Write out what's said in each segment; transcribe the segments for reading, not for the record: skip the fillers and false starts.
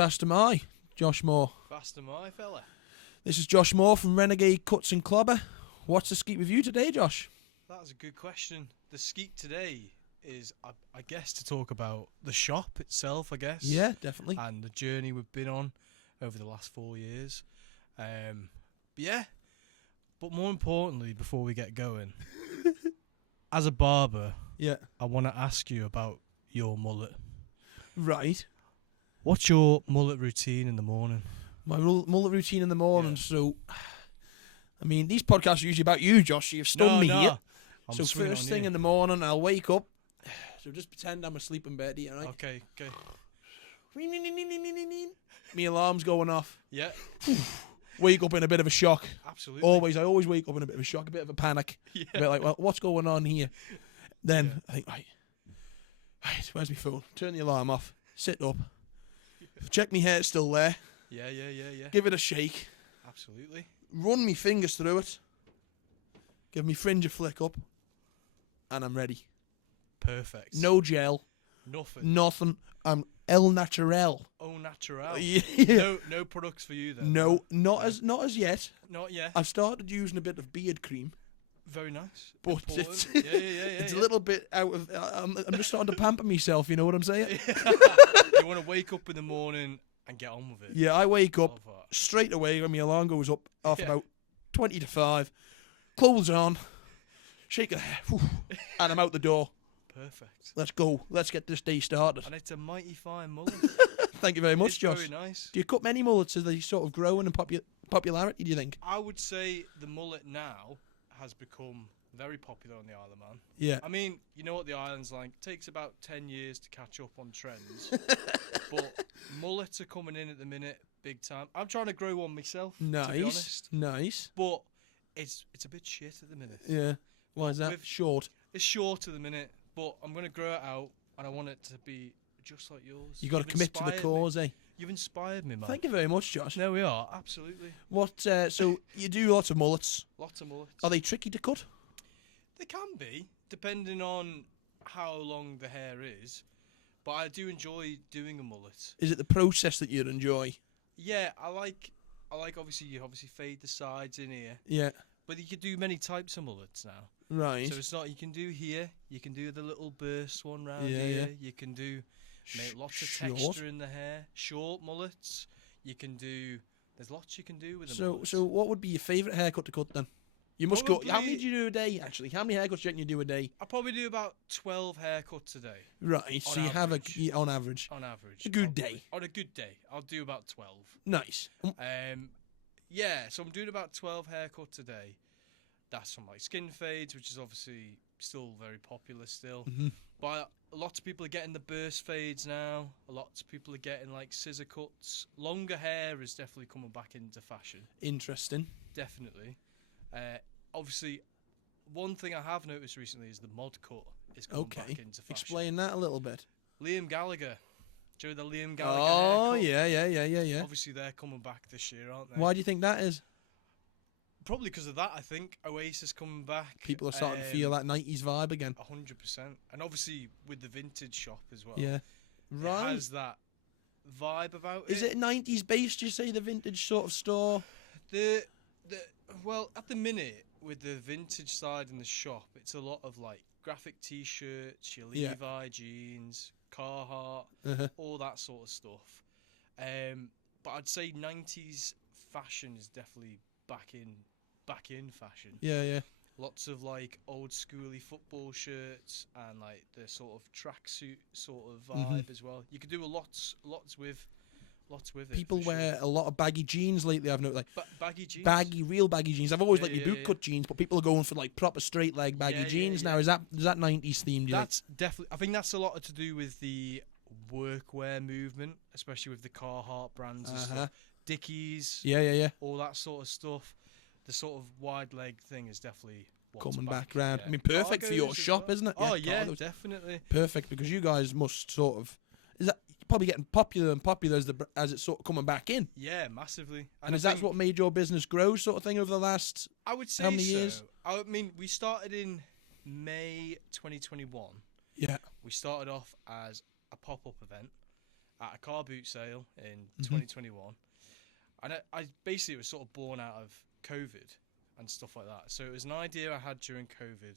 Fast am I, Josh Moore. Fast am I, fella. This is Josh Moore from Renegade Cuts and Clobber. What's the Skeet with you today, Josh? That's a good question. The Skeet today is, I guess, to talk about the shop itself, I guess. Yeah, definitely. And the journey we've been on over the last 4 years. But more importantly, before we get going, as a barber, I want to ask you about your mullet. Right. What's your mullet routine in the morning? My mullet routine in the morning. Yeah. So, I mean, these podcasts are usually about you, Josh. So you've stunned me here. I'm So first thing in the morning, I'll wake up. So just pretend I'm asleep in bed here, right? Okay. My alarm's going off. Yeah. Wake up in a bit of a shock. Absolutely. I always wake up in a bit of a shock, a bit of a panic. Yeah. A bit like, well, what's going on here? Then I think, right, where's my phone? Turn the alarm off. Sit up. Check my hair's still there. Yeah. Give it a shake. Absolutely. Run me fingers through it. Give me fringe a flick up. And I'm ready. Perfect. No gel. Nothing. I'm El Naturel. Au naturel. Yeah. No products for you then. No, not as yet. Not yet. I've started using a bit of beard cream. Very nice. But Important. it's a little bit out of... I'm just starting to pamper myself, you know what I'm saying? You want to wake up in the morning and get on with it. Yeah, I wake up straight away when my alarm goes up off about 20 to 5. Clothes on. Shake a hair. And I'm out the door. Perfect. Let's go. Let's get this day started. And it's a mighty fine mullet. Thank you very much, it's Josh. Very nice. Do you cut many mullets? Are they sort of growing in popularity, do you think? I would say the mullet now has become very popular on the Isle of Man. Yeah. I mean, you know what the island's like. It takes about 10 years to catch up on trends. But mullets are coming in at the minute, big time. I'm trying to grow one myself, to be honest. Nice. But it's a bit shit at the minute. Yeah. Why is that? Short. It's short at the minute, but I'm going to grow it out, and I want it to be just like yours. You got to commit to the cause, eh? You've inspired me, man. Thank you very much, Josh. There we are, absolutely. What? So you do lots of mullets. Lots of mullets. Are they tricky to cut? They can be, depending on how long the hair is. But I do enjoy doing a mullet. Is it the process that you'd enjoy? Yeah, I like. Obviously, you fade the sides in here. Yeah. But you can do many types of mullets now. Right. So it's not. You can do here. You can do the little burst one round here. Yeah. You can do lots of texture in the hair. Short mullets. You can do. There's lots you can do with them. So what would be your favourite haircut to cut then? You must go. How many do you do a day? Actually, how many haircuts do you do a day? I probably do about 12 haircuts a day. Right. So you have on average. On average. A good day. On a good day, I'll do about 12. Nice. Yeah. So I'm doing about 12 haircuts a day. That's from like skin fades, which is obviously still very popular still. Mm-hmm. But lots of people are getting the burst fades now. Lots of people are getting like scissor cuts. Longer hair is definitely coming back into fashion. Interesting. Definitely. Obviously, one thing I have noticed recently is the mod cut is coming back into fashion. Explain that a little bit. Liam Gallagher. Do you know the Liam Gallagher haircut? Yeah. Obviously, they're coming back this year, aren't they? Why do you think that is? Probably because of that, I think. Oasis coming back. People are starting to feel that 90s vibe again. 100%. And obviously, with the vintage shop as well. Yeah. Right. It has that vibe about it. Is it 90s based, you say, the vintage sort of store? Well, at the minute, with the vintage side in the shop, it's a lot of like graphic t-shirts, your Levi jeans, Carhartt, all that sort of stuff. But I'd say 90s fashion is definitely back in fashion. Yeah. Lots of like old schooly football shirts and like the sort of tracksuit sort of vibe as well. You could do lots with it. People wear a lot of baggy jeans lately, I've noticed. Like baggy jeans? Real baggy jeans. I've always liked your bootcut jeans, but people are going for like proper straight leg baggy jeans now. Is that 90s themed? That's definitely. I think that's a lot to do with the workwear movement, especially with the Carhartt brands and stuff. Dickies. Yeah. All that sort of stuff. The sort of wide leg thing is definitely coming back round. Yeah. I mean, perfect for your shop, isn't it? Oh yeah, definitely. Perfect, because you guys must sort of. Is that probably getting popular and popular as it's sort of coming back in? Yeah, massively. And is that what made your business grow, sort of thing, over the last? I would say how many years? I mean, we started in May 2021. Yeah. We started off as a pop-up event, at a car boot sale in 2021, and I basically was sort of born out of COVID and stuff like that. So it was an idea I had during COVID.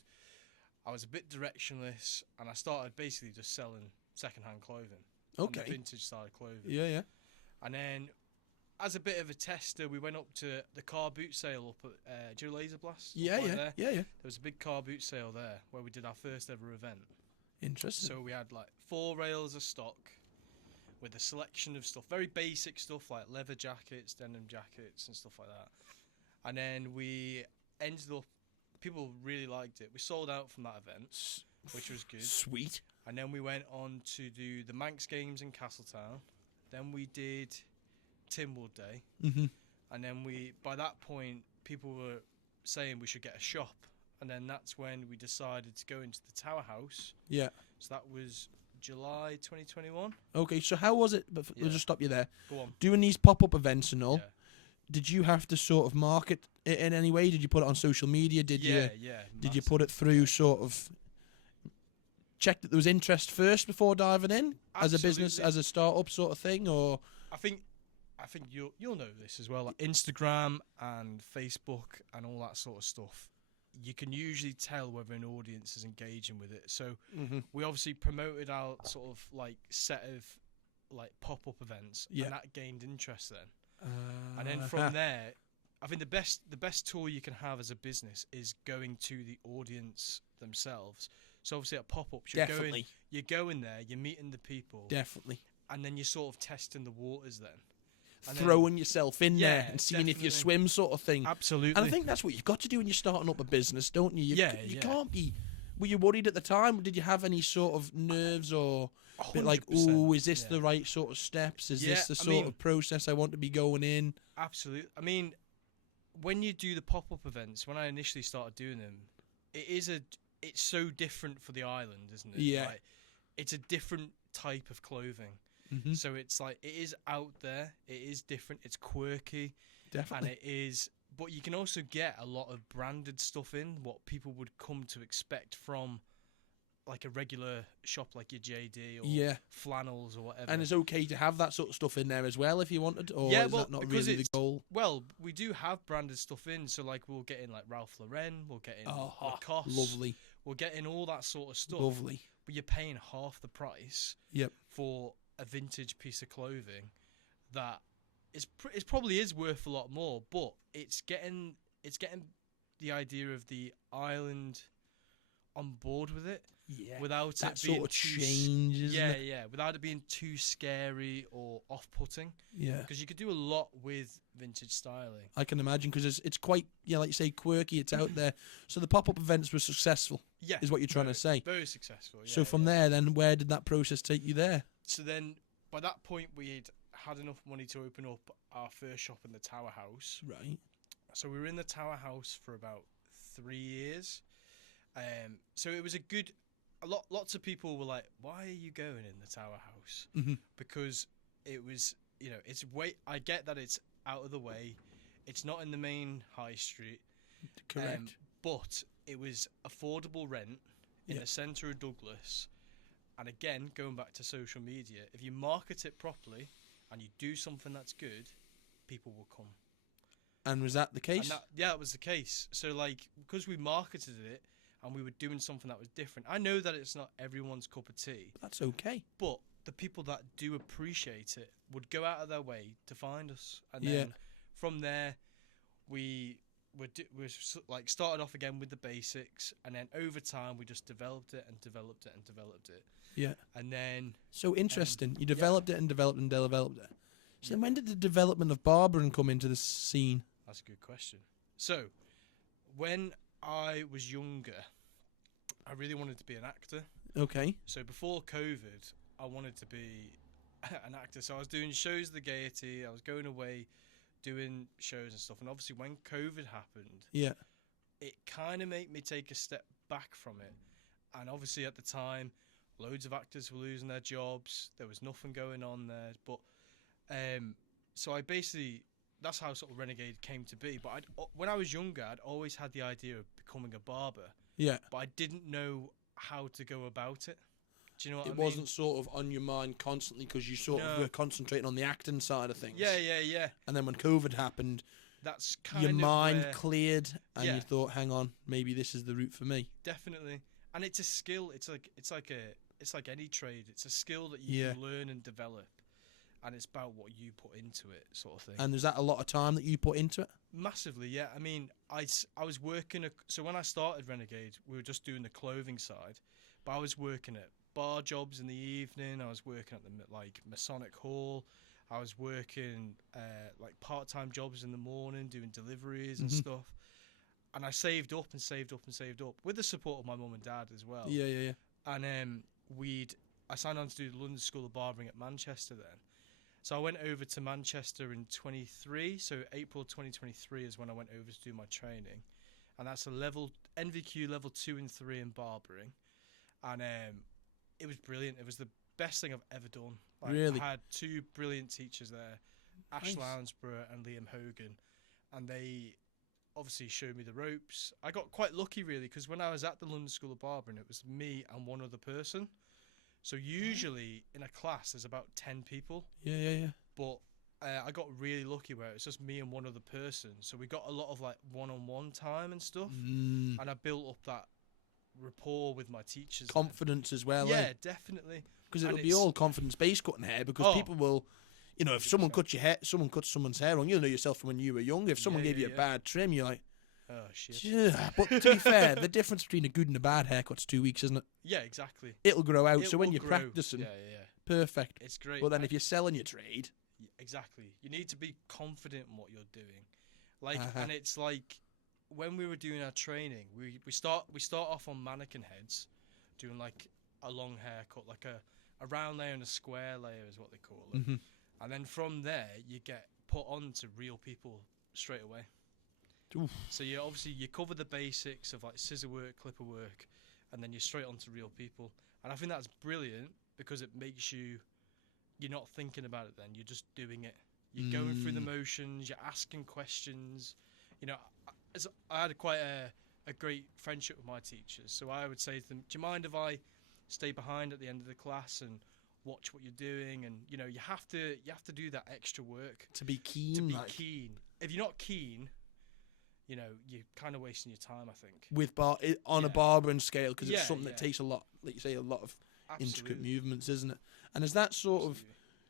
I was a bit directionless, and I started basically just selling secondhand clothing. Okay. On the vintage side of clothing. Yeah. And then, as a bit of a tester, we went up to the car boot sale up at do you know Laser Blast? Yeah. There was a big car boot sale there where we did our first ever event. Interesting. So we had like 4 rails of stock with a selection of stuff, very basic stuff like leather jackets, denim jackets, and stuff like that. And then we ended up, people really liked it. We sold out from that event, which was good. Sweet. And then we went on to do the Manx Games in Castletown. Then we did Timwood Day. And then by that point, people were saying we should get a shop. And then that's when we decided to go into the Tower House. Yeah. So that was July 2021. Okay, so how was it? But we'll just stop you there. Go on. Doing these pop-up events and all, Yeah. did you have to sort of market it in any way? Did you put it on social media? Did you put it through sort of check that there was interest first before diving in? Absolutely. As a business, as a startup sort of thing? Or I think you'll know this as well. Like Instagram and Facebook and all that sort of stuff. You can usually tell whether an audience is engaging with it. So we obviously promoted our sort of like set of like pop-up events, and that gained interest then. And then from there, I think the best tool you can have as a business is going to the audience themselves. So obviously at pop-ups, you're going there, you're meeting the people. Definitely. And then you're sort of testing the waters then. And throwing yourself in there and seeing if you swim sort of thing. Absolutely. And I think that's what you've got to do when you're starting up a business, don't you? You Yeah. can't be... Were you worried at the time? Did you have any sort of nerves or... a bit like, 100%, ooh, is this the right sort of steps? Is this the sort of process I want to be going in? Absolutely. I mean, when you do the pop-up events, when I initially started doing them, it's so different for the island, isn't it? Yeah. Like, it's a different type of clothing. So it's like, it is out there, it is different, it's quirky. Definitely. And it is, but you can also get a lot of branded stuff in, what people would come to expect from like a regular shop like your JD or flannels or whatever. And it's okay to have that sort of stuff in there as well if you wanted, or is that not really the goal? Well, we do have branded stuff in, so like we'll get in like Ralph Lauren, we'll get in Lacoste, lovely. We'll get in all that sort of stuff. Lovely. But you're paying half the price for a vintage piece of clothing that it probably is worth a lot more, but it's getting the idea of the island on board with it. Yeah, without that it being sort of changes. Without it being too scary or off-putting. Yeah, because you could do a lot with vintage styling. I can imagine, because it's quite, like you say, quirky. It's out there. So the pop-up events were successful. Yeah, is what you're trying to say. Very successful. Yeah, so from there, then where did that process take you there? So then, by that point, we'd had enough money to open up our first shop in the Tower House. Right. So we were in the Tower House for about 3 years. So it was lots of people were like, why are you going in the Tower House? Because it was, I get that it's out of the way. It's not in the main high street. Correct. But it was affordable rent in the centre of Douglas. And again, going back to social media, if you market it properly and you do something that's good, people will come. And was that the case? It was the case. So, like, because we marketed it and we were doing something that was different, I know that it's not everyone's cup of tea. But that's okay. But the people that do appreciate it would go out of their way to find us. And then from there, we started off again with the basics, and then over time we just developed it and developed it and developed it. Yeah. And then so interesting. You developed it and developed and developed it. So then when did the development of barbering come into the scene? That's a good question. So when I was younger, I really wanted to be an actor. Okay. So before COVID, I wanted to be an actor. So I was doing shows at the Gaiety. I was going away doing shows and stuff. And obviously when COVID happened, it kind of made me take a step back from it. And obviously at the time, loads of actors were losing their jobs. There was nothing going on there. But so I basically, that's how sort of Renegade came to be. But when I was younger, I'd always had the idea of becoming a barber. Yeah. But I didn't know how to go about it. Do you know what I mean? It wasn't sort of on your mind constantly because you sort of were concentrating on the acting side of things. Yeah. And then when COVID happened, that's kind your of mind where, cleared and you thought, hang on, maybe this is the route for me. Definitely. And it's a skill. It's like any trade. It's a skill that you can learn and develop. And it's about what you put into it, sort of thing. And is that a lot of time that you put into it? Massively, yeah. I mean, I was working... So when I started Renegade, we were just doing the clothing side. But I was working at bar jobs in the evening. I was working at the Masonic Hall. I was working part-time jobs in the morning, doing deliveries and stuff. And I saved up with the support of my mum and dad as well. Yeah. And I signed on to do the London School of Barbering at Manchester then. So I went over to Manchester in 23. So April 2023 is when I went over to do my training. And that's a NVQ level 2 and 3 in barbering. And it was brilliant. It was the best thing I've ever done. Really? I had 2 brilliant teachers there, Ash Lounsborough and Liam Hogan. And they obviously showed me the ropes. I got quite lucky, really, because when I was at the London School of Barbering, it was me and one other person. So usually in a class, there's about 10 people. Yeah. But I got really lucky where it was just me and one other person. So we got a lot of one-on-one time and stuff. And I built up that rapport with my teachers. Confidence as well. Yeah, definitely. Because it'll be all confidence-based cutting hair. Because people will, if someone cuts your hair, someone cuts someone's hair wrong, you'll know yourself from when you were young. If someone gave you a bad trim, you're like, oh shit. Yeah. But to be fair, the difference between a good and a bad haircut's 2 weeks, isn't it? Yeah, exactly. It'll grow out. So when you're practicing, perfect. It's great. Well, then if you're selling your trade, exactly, you need to be confident in what you're doing. And it's like when we were doing our training, we start off on mannequin heads, doing a long haircut, a round layer and a square layer is what they call it. And then from there, you get put on to real people straight away. Oof. So you cover the basics of scissor work, clipper work, and then you're straight on to real people. And I think that's brilliant because it makes you're not thinking about it then, you're just doing it. You're going through the motions, you're asking questions. I had quite a great friendship with my teachers, so I would say to them, do you mind if I stay behind at the end of the class and watch what you're doing? And you have to do that extra work to be keen. Keen. If you're not keen, you're kind of wasting your time, I think. With on a barbering scale, because it's something that takes a lot, like you say, a lot of Absolutely. intricate movements, isn't it? And is that sort of,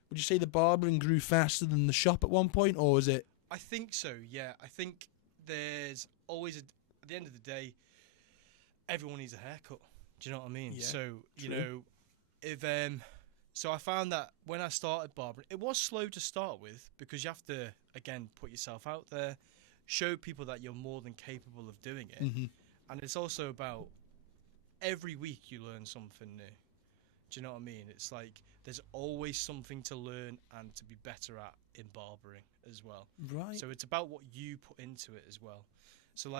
would you say the barbering grew faster than the shop at one point, or is it? I think so, yeah. I think there's always, at the end of the day, everyone needs a haircut. Do you know what I mean? Yeah, so, so I found that when I started barbering, it was slow to start with because you have to, again, put yourself out there, show people that you're more than capable of doing it. And it's also about every week you learn something new. Do you know what I mean? It's like there's always something to learn and to be better at in barbering as well. Right. So it's about what you put into it as well. So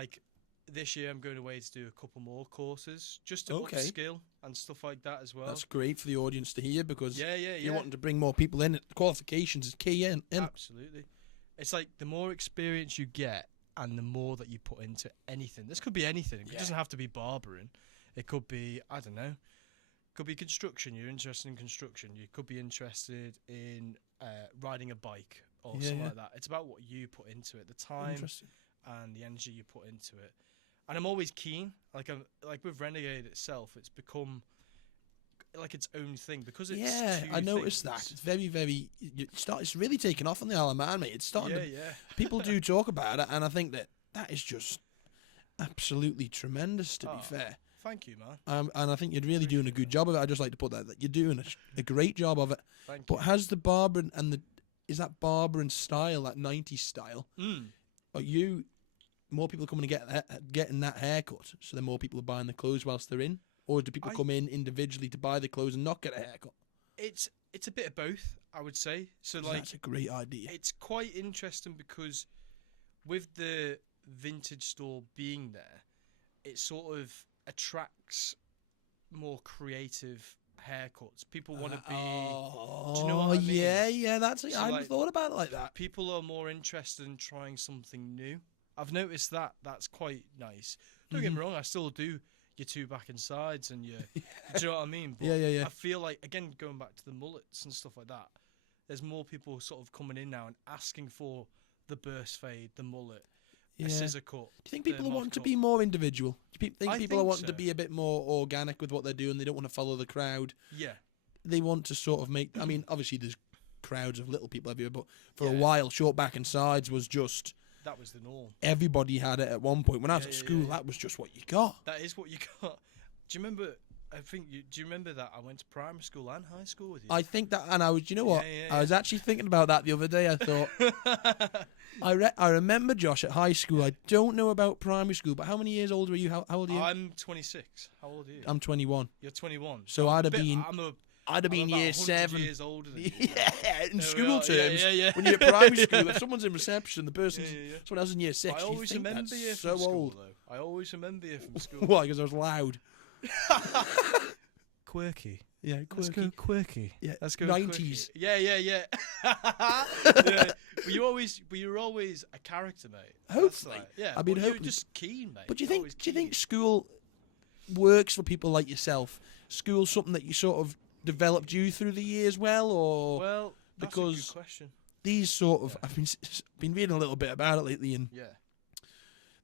this year I'm going away to do a couple more courses just to upskill and stuff like that as well. That's great for the audience to hear because you're wanting to bring more people in. Qualifications is key in. Absolutely. It's like the more experience you get and the more that you put into anything. This could be anything. It doesn't have to be barbering. It could be, I don't know, could be construction. You're interested in construction. You could be interested in riding a bike or something like that. It's about what you put into it, the time and the energy you put into it. And I'm always keen. Like with Renegade itself, it's become its own thing because it's I noticed that. It's very, very. It's really taken off on the Isle of Man, mate. It's starting. People do talk about it, and I think that is just absolutely tremendous. To be fair. Thank you, man. And I think you're really doing a good job of it. I'd just like to put that you're doing a great job of it. Thank you. Has the barbering and is that barbering style, that 90s style? Are you more people coming to getting that haircut, so then more people are buying the clothes whilst they're in, or do people come in individually to buy the clothes and not get a haircut? It's a bit of both, I would say. So that's a great idea. It's quite interesting because with the vintage store being there, it sort of attracts more creative haircuts. People want to be. Do you know what I mean? Yeah. I hadn't thought about it like that. People are more interested in trying something new. I've noticed that. That's quite nice. Don't get me wrong. I still do. your two back and sides and your, do you know what I mean? But Yeah. I feel like, again, going back to the mullets and stuff like that, there's more people sort of coming in now and asking for the burst fade, the mullet, a scissor cut. Do you think people the want mod to cut. be more individual? Do you think I people are think wanting to so. be a bit more organic with what they're doing? They don't want to follow the crowd. Yeah. They want to sort of make... I mean, obviously there's crowds of little people everywhere, but for a Yeah. while, short back and sides was just... That was the norm. Everybody had it at one point. When I was at school, that was just what you got. That is what you got. Do you remember... do you remember that I went to primary school and high school with you? I think that... And I was... You know what? Yeah. I was actually thinking about that the other day. I thought... I remember, Josh, at high school. I don't know about primary school, but how many years older are you? How old are you? I'm 26. How old are you? I'm 21. You're 21. So I'd have been... I'd have I'm been about year 100 7. years older than you. Yeah, in There we school are. terms. Yeah. When you're at primary school, if someone's in reception, the person's someone else in year 6. I always you think remember that's you so from school, old. though. I always remember you from school. Why? Because I was loud. Quirky. Yeah, Let's go quirky. Yeah, Let's go 90s. Quirky. Yeah. yeah. But you were always a character, mate. That's Hopefully. yeah. I mean, but you were hopefully. just keen, mate. But do you You're think always do you think keen. school works for people like yourself? School's something that you sort of developed you through the years well, or Well, that's a because good question. these sort of I've been reading a little bit about it lately, and Yeah.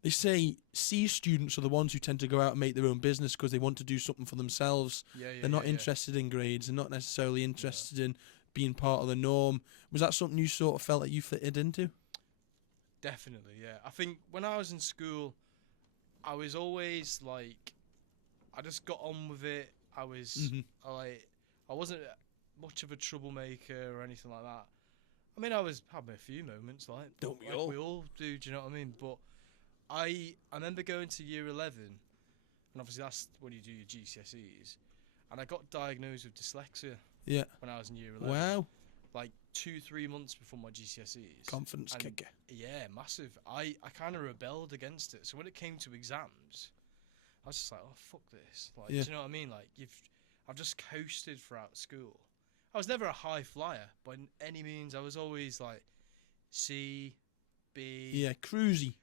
they say C students are the ones who tend to go out and make their own business because they want to do something for themselves. Yeah. They're not interested in grades. They're not necessarily interested in being part of the norm. Was that something you sort of felt like you fitted into? Definitely, yeah. I think when I was in school, I was always like, I just got on with it. I was I wasn't much of a troublemaker or anything like that. I mean, I was having a few moments, like Don't we like all? we all do. Do you know what I mean? But I remember going to year 11, and obviously that's when you do your GCSEs, and I got diagnosed with dyslexia Yeah. when I was in year 11. Wow. Like 2-3 months before my GCSEs. Confidence And kicker. Yeah, massive. I kind of rebelled against it. So when it came to exams, I was just like, oh, fuck this. Like, Yeah. do you know what I mean? Like, I've just coasted throughout school. I was never a high flyer by any means. I was always like C, B, Yeah, cruisy.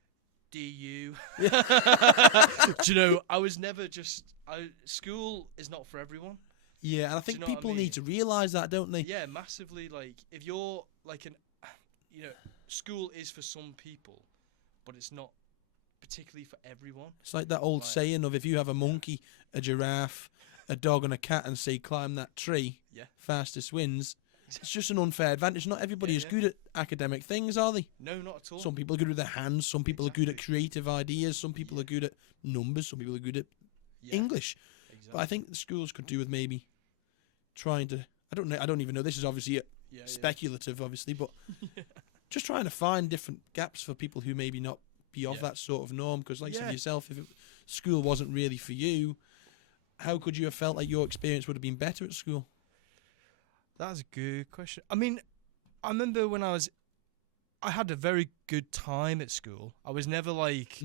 DU. Do you know, I was never just... school is not for everyone. Yeah, and I you think know what I people mean? need to realise that, don't they? Yeah, massively. Like, if you're like school is for some people, but it's not particularly for everyone. It's like that old Right. saying of if you have a monkey, a giraffe, a dog and a cat and say climb that tree, Yeah. fastest wins. It's just an unfair advantage. Not everybody Yeah, is yeah. good at academic things, are they? No, not at all. Some people are good with their hands, some people are good at Exactly. creative ideas, some people are good at numbers, some people are good at Yeah, English. exactly. But I think the schools could do with maybe trying to I don't even know, this is obviously yeah. speculative obviously, but just trying to find different gaps for people who maybe not be of Yeah. that sort of norm, because like you Yeah. said yourself, if school wasn't really for you, how could you have felt like your experience would have been better at school? That's a good question. I mean, I remember when I had a very good time at school. I was never like,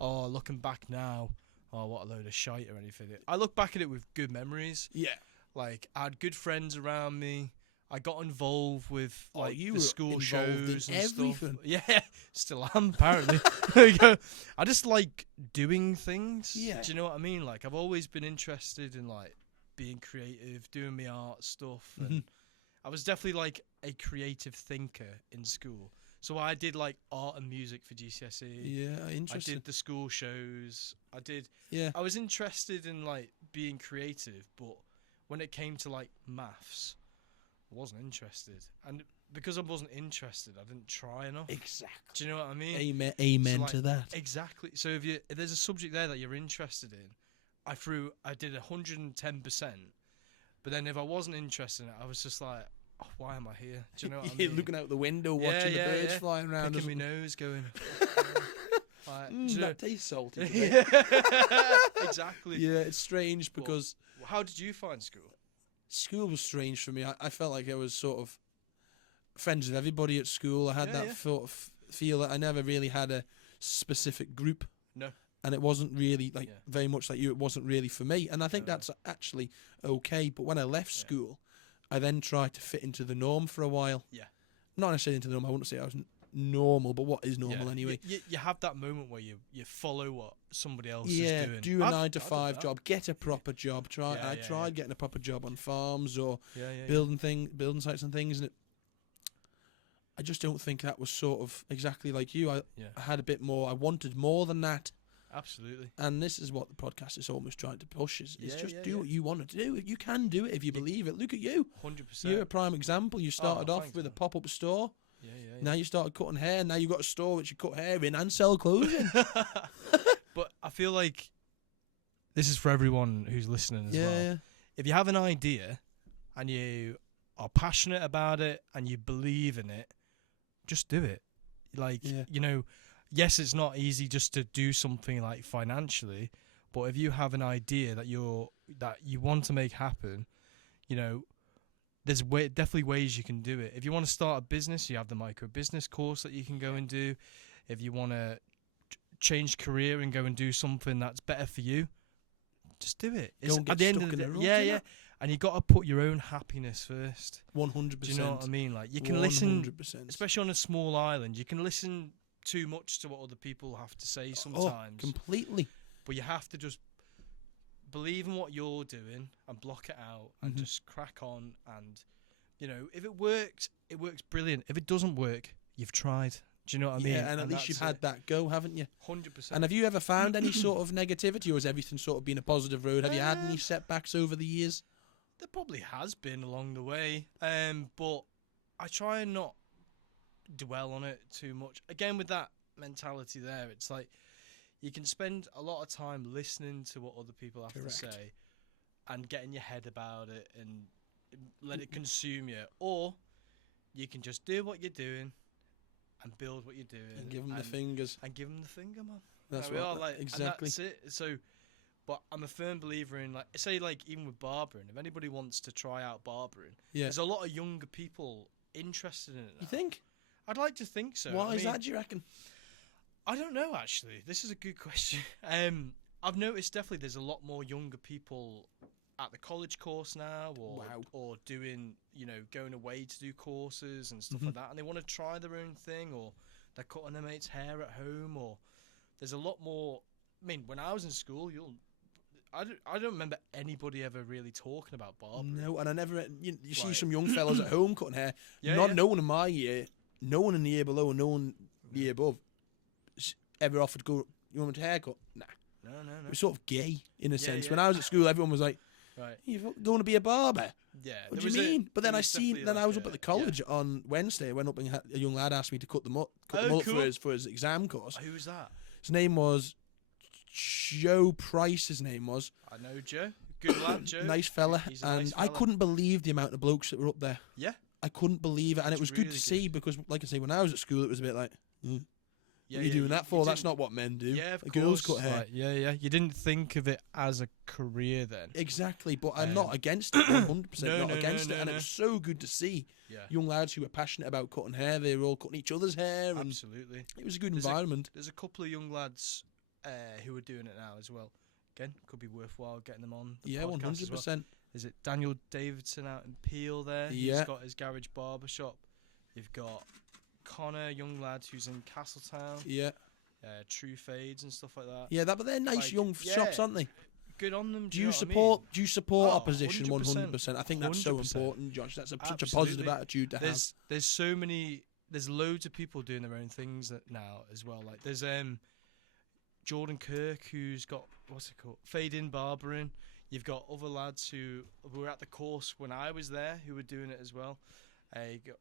oh, looking back now, oh, what a load of shite or anything. I look back at it with good memories. Yeah. Like, I had good friends around me. I got involved with like you the were school involved shows in and everything. stuff. Yeah, still am apparently. There you go. I just like doing things. Yeah. Do you know what I mean? Like, I've always been interested in like being creative, doing my art stuff, and I was definitely like a creative thinker in school. So I did like art and music for GCSE. Yeah, I interesting. did the school shows. Yeah. I was interested in like being creative, but when it came to like maths, I wasn't interested. And because I wasn't interested, I didn't try enough. Exactly. Do you know what I mean? Amen like, to that. Exactly. So if there's a subject there that you're interested in, I did 110%. But then if I wasn't interested in it, I was just like, oh, why am I here? Do you know what I mean? Looking out the window, watching the birds flying around. Picking my nose, going. Like, do you know? That tastes salty. today. Exactly. Yeah, it's strange because How did you find school? school was strange for me. I felt like I was sort of friends with everybody at school. I had Yeah, that yeah. sort of feel that I never really had a specific group. No. And it wasn't really like Yeah. very much like you. It wasn't really for me. And I think No. that's actually okay. But when I left Yeah. school, I then tried to fit into the norm for a while. Yeah. Not necessarily into the norm. I wouldn't say I was normal, but what is normal anyway? You have that moment where you follow what somebody else is doing. Do a 9-to-5 job, get a proper job. I tried getting a proper job on farms or building sites and things, and I just don't think that was sort of exactly like you. I had a bit more. I wanted more than that. Absolutely. And this is what the podcast is almost trying to push: is just do what you want to do. You can do it if you believe it. Look at you. 100%. You're a prime example. You started off with a pop-up store. Now you started cutting hair. Now you've got a store which you cut hair in and sell clothes in. But I feel like this is for everyone who's listening as well. Yeah. If you have an idea and you are passionate about it and you believe in it, just do it. Like, yes, it's not easy just to do something like financially, but if you have an idea that you want to make happen, there's definitely ways you can do it. If you want to start a business, you have the micro business course that you can go and do. If you want to change career and go and do something that's better for you, just do it. Don't get stuck in the rut. And you got to put your own happiness first. 100%. Do you know what I mean? Like, you can 100%. Listen, especially on a small island, you can listen too much to what other people have to say sometimes. Completely. But you have to just believe in what you're doing and block it out and just crack on. And, if it works brilliant. If it doesn't work, you've tried. Do you know what I mean? Yeah, and at least you've had that go, haven't you? 100%. And have you ever found any sort of negativity, or has everything sort of been a positive road? Have you had any setbacks over the years? There probably has been along the way, but I try and not dwell on it too much. Again, with that mentality there, it's like you can spend a lot of time listening to what other people have to say and getting your head about it and let it consume you, or you can just do what you're doing and build what you're doing and give them the fingers. And give them the finger, man. That's what we are, like, exactly. And that's it. So, but I'm a firm believer in, like, say, like, even with barbering, if anybody wants to try out barbering, there's a lot of younger people interested in it now. You think? I'd like to think so. Why is that, do you reckon? I don't know, actually. This is a good question. I've noticed definitely there's a lot more younger people at the college course now, or doing, going away to do courses and stuff like that, and they want to try their own thing, or they're cutting their mate's hair at home, or there's a lot more. I mean, when I was in school, I don't remember anybody ever really talking about barbering. No, and I never. You see some young fellas at home cutting hair. No one in my year, no one in the year below, no one the year above, ever offered to go. You want a haircut? Nah. No. It was sort of gay in a sense. When I was at school, everyone was like, right, you're going to be a barber? Yeah. What do you mean? But then I was up at the college on Wednesday. I went up and a young lad asked me to cut the mullet for his exam course. Who was that? His name was Joe Price. His name was. I know Joe. Good lad, Joe. Nice fella. And I couldn't believe the amount of blokes that were up there. Yeah. I couldn't believe it, and it was really good to see because, like I say, when I was at school, it was a bit like. What are you doing that for? That's not what men do. Yeah, of course. Girls cut hair. Right. Yeah. You didn't think of it as a career then. Exactly, but I'm not against it. 100% not against it. And it was so good to see young lads who were passionate about cutting hair. They were all cutting each other's hair. Absolutely. It was a good environment. There's a couple of young lads who are doing it now as well. Again, could be worthwhile getting them on the podcast 100%. as well. Is it Daniel Davidson out in Peel there? Yeah. He's got his garage barber shop. You've got Connor, young lad who's in Castletown. Yeah. True Fades and stuff like that. Yeah, but they're nice young shops, aren't they? Good on them. Do you support opposition 100%? I think that's 100%. So important, Josh. That's such a positive attitude to have. There's loads of people doing their own things now as well. Like there's Jordan Kirk who's got what's it called? Fade in barbering. You've got other lads who were at the course when I was there who were doing it as well. You got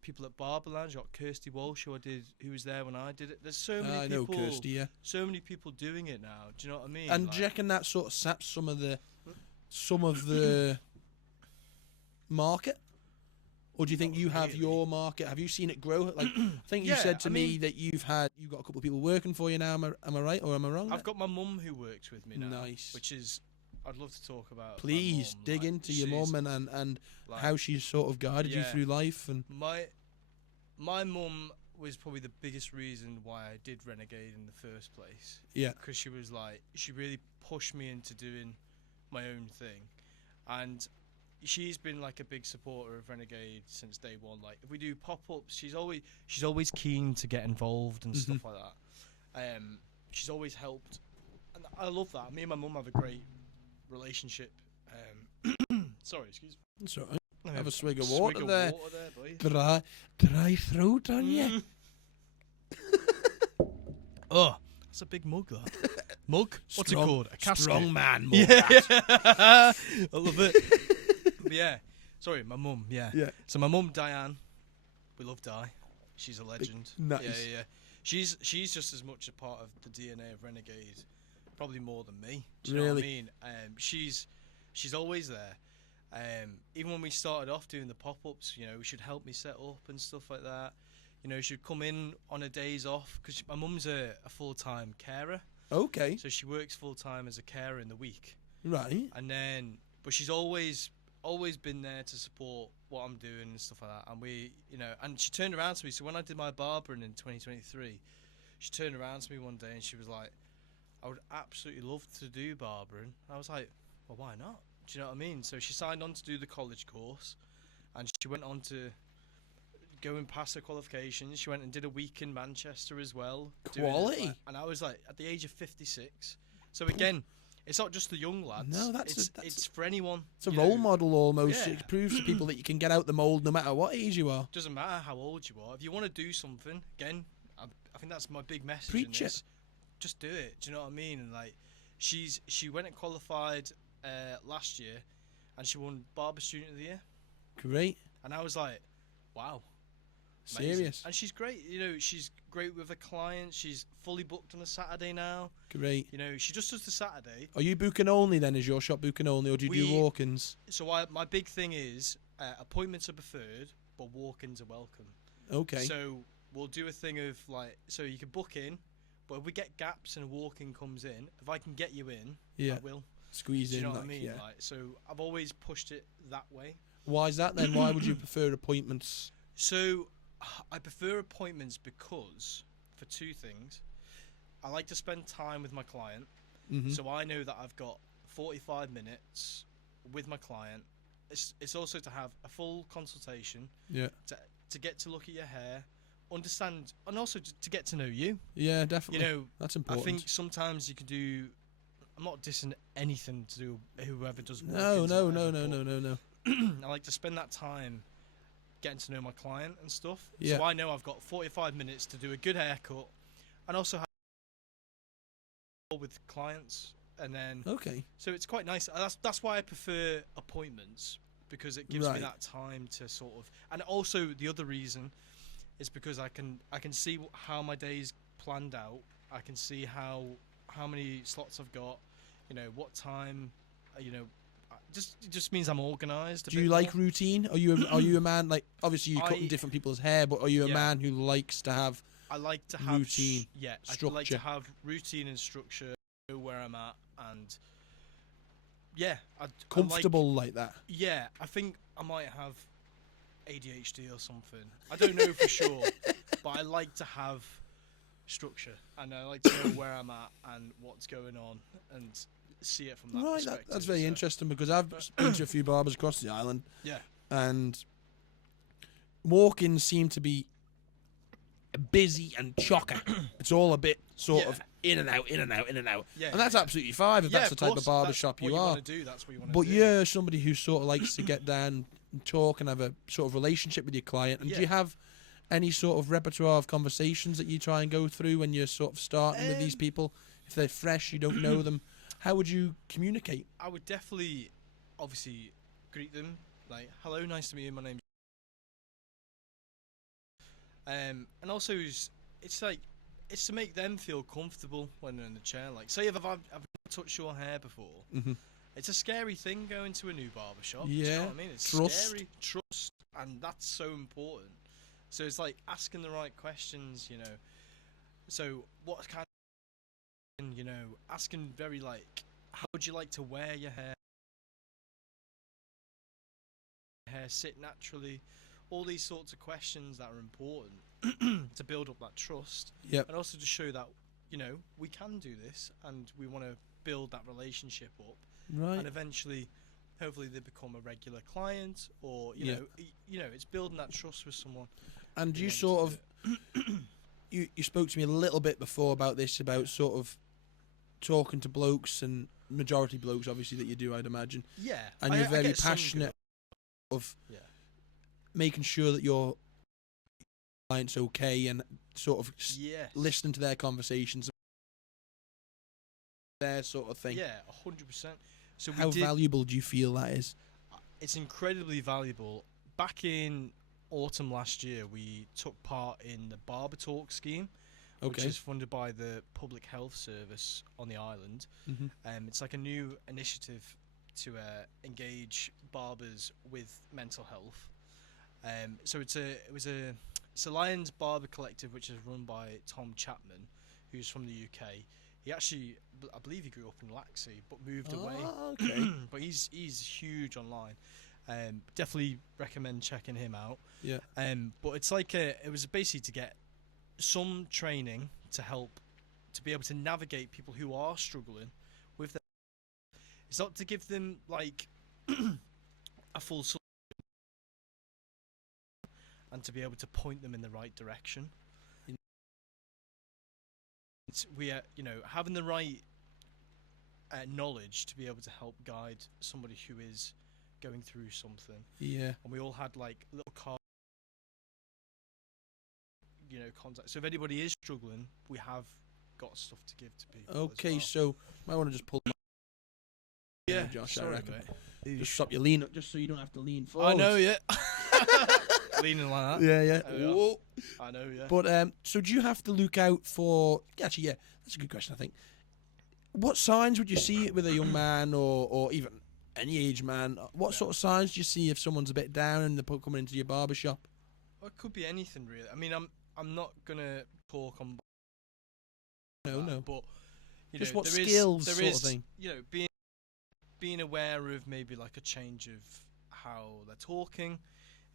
people at Barber Lounge. You got Kirsty Walsh who was there when I did it. There's so many people. I know Kirsty, yeah. So many people doing it now. Do you know what I mean? And do you reckon that sort of saps some of the market? Or do you think you have your market? Have you seen it grow? Like I think you said to me that you've got a couple of people working for you now. Am I right or am I wrong? I've got my mum who works with me now. Nice. Which is I'd love to talk about. Please dig into your mum and how she's sort of guided you through life. And my mum was probably the biggest reason why I did Renegade in the first place. Yeah. Because she really pushed me into doing my own thing, and she's been like a big supporter of Renegade since day one. Like if we do pop-ups, she's always keen to get involved and stuff like that. She's always helped, and I love that. Me and my mum have a great relationship. Sorry, excuse me. That's all right. Have a swig of water there. Boy. Dry throat on you. Oh, that's a big mug, that. Mug? What's it called? A casket? Strong man mug. Yeah. I love it. But yeah. Sorry, my mum. Yeah. So my mum, Diane. We love Di. She's a legend. Nice. Yeah. She's just as much a part of the DNA of Renegade, probably more than me. Do you know what I mean? She's always there. Even when we started off doing the pop-ups, you know, she'd help me set up and stuff like that. You know, she'd come in on her days off because my mum's a full-time carer. Okay. So she works full-time as a carer in the week. Right. And then, but she's always been there to support what I'm doing and stuff like that. And we, you know, and she turned around to me. So when I did my barbering in 2023, she turned around to me one day and she was like, I would absolutely love to do barbering. I was like, well, why not? Do you know what I mean? So she signed on to do the college course, and she went on to go and pass her qualifications. She went and did a week in Manchester as well. Quality. And I was like, at the age of 56. So again, it's not just the young lads. No, it's for anyone. It's a role model almost. Yeah. It proves to people that you can get out the mold no matter what age you are. Doesn't matter how old you are. If you want to do something, again, I think that's my big message. Preach in it. this. Just do it. Do you know what I mean? And like, she went and qualified last year, and she won Barber Student of the Year. Great. And I was like, wow. Amazing. Serious. And she's great. You know, she's great with her clients. She's fully booked on a Saturday now. Great. You know, she just does the Saturday. Are you booking only then? Is your shop booking only, or do you do walk-ins? So my big thing is appointments are preferred, but walk-ins are welcome. Okay. So we'll do a thing of like, so you can book in, but if we get gaps and a walk-in comes in, if I can get you in, I will. Squeeze in. Do you know like, what I mean? Yeah. Like, so I've always pushed it that way. Why is that then? Why would you prefer appointments? So I prefer appointments because, for two things, I like to spend time with my client. So I know that I've got 45 minutes with my client. It's also to have a full consultation. Yeah. To get to look at your hair, understand, and also to get to know you. Yeah, definitely. You know, that's important. I think sometimes you can do. I'm not dissing anything to do whoever does. No. I like to spend that time getting to know my client and stuff. Yeah. So I know I've got 45 minutes to do a good haircut, and also have with clients, and then so it's quite nice. That's why I prefer appointments, because it gives me that time to sort of, and also the other reason is because I can see how my day's planned out. I can see how many slots I've got, you know, what time, you know, it just means I'm organised. Do you like routine? Are you a man, like, obviously you're cutting different people's hair, but are you a man who likes to have I like to have routine, structure. I like to have routine and structure, know where I'm at, and comfortable like that. Yeah, I think I might have ADHD or something. I don't know for sure, but I like to have structure, and I like to know where I'm at and what's going on, and see it from that perspective. That's very interesting, because I've been to a few barbers across the island. Yeah. And walk-ins seem to be busy and chocker. It's all a bit sort of in and out. Yeah, and that's absolutely fine if that's the type of barber shop you are. That's what you want to do. But you're somebody who sort of likes to get down and talk and have a sort of relationship with your client. And do you have any sort of repertoire of conversations that you try and go through when you're sort of starting with these people? If they're fresh, you don't know them, how would you communicate? I would definitely, obviously, greet them like, "Hello, nice to meet you. My name's." And also, it's to make them feel comfortable when they're in the chair. Like, say if I've never touched your hair before, it's a scary thing going to a new barbershop. Yeah, do you know what I mean? It's scary, trust, and that's so important. So it's like asking the right questions, you know. So what kind of, you know, asking very like, how would you like to wear your hair? Hair sit naturally. All these sorts of questions that are important to build up that trust. Yep. And also to show that, you know, we can do this and we want to build that relationship up. Right. And eventually hopefully they become a regular client, or you know, it's building that trust with someone. And you sort of, you spoke to me a little bit before about this, about sort of talking to blokes, and majority blokes, obviously, that you do, I'd imagine. Yeah. And you're very passionate of making sure that your client's okay, and sort of listening to their conversations, their sort of thing. Yeah, 100%. So how valuable do you feel that is? It's incredibly valuable. Back in autumn last year, we took part in the Barber Talk scheme, which is funded by the Public Health Service on the island. It's like a new initiative to engage barbers with mental health. So it's a Lions Barber Collective, which is run by Tom Chapman, who's from the UK. He actually, I believe he grew up in Laxey, but moved away. Okay. But he's huge online. Definitely recommend checking him out. Yeah. But it's like it was basically to get some training to help to be able to navigate people who are struggling with their. It's not to give them like a full solution, and to be able to point them in the right direction. We are, having the right knowledge to be able to help guide somebody who is going through something. Yeah. And we all had like little cards, contact. So if anybody is struggling, we have got stuff to give to people. Okay, as well. so I want to just pull. Yeah, Josh, sorry, I reckon. mate. Just stop your lean up, just so you don't have to lean forward. I know, yeah. Leaning like that. Yeah. Whoa. I know, yeah. But so do you have to look out for? Actually, yeah, that's a good question. I think. What signs would you see with a young man, or even any age man? What sort of signs do you see if someone's a bit down and they're coming into your barber shop? Well, it could be anything really. I mean, I'm not gonna talk on. No. But just what there skills, is, sort of thing. Being aware of maybe like a change of how they're talking.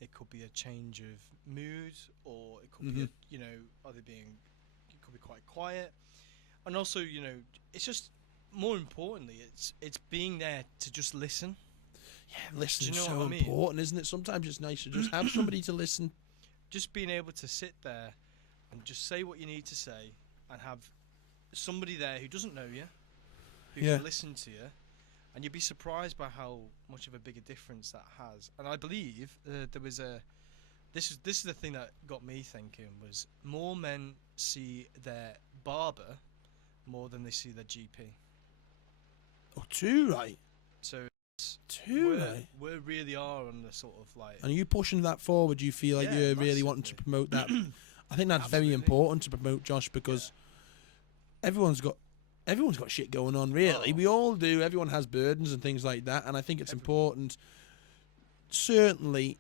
It could be a change of mood, or it could be, are they being? It could be quite quiet, and also, it's just more importantly, it's being there to just listen. Yeah, listening's so important, isn't it? Sometimes it's nice to just have somebody to listen. Just being able to sit there and just say what you need to say, and have somebody there who doesn't know you, who can listen to you. And you'd be surprised by how much of a bigger difference that has. And I believe there was this is the thing that got me thinking, was more men see their barber more than they see their GP. Oh, too right. So right. We really are on the sort of like. And are you pushing that forward? Do you feel like you're really wanting to promote that? I think that's very important to promote, Josh, because everyone's got shit going on, really. We all do. Everyone has burdens and things like that, and I think it's important, certainly,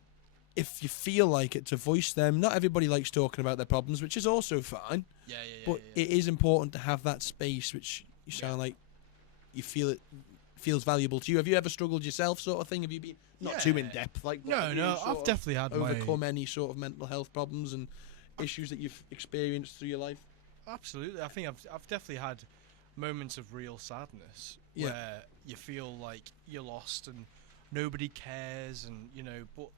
if you feel like it, to voice them. Not everybody likes talking about their problems, which is also fine. But it is important to have that space, which you sound like you feel it feels valuable to you. Have you ever struggled yourself, sort of thing? Have you been too in depth, like no? I've definitely had overcome any sort of mental health problems and issues that you've experienced through your life. Absolutely, I think I've definitely had moments of real sadness where you feel like you're lost and nobody cares, and but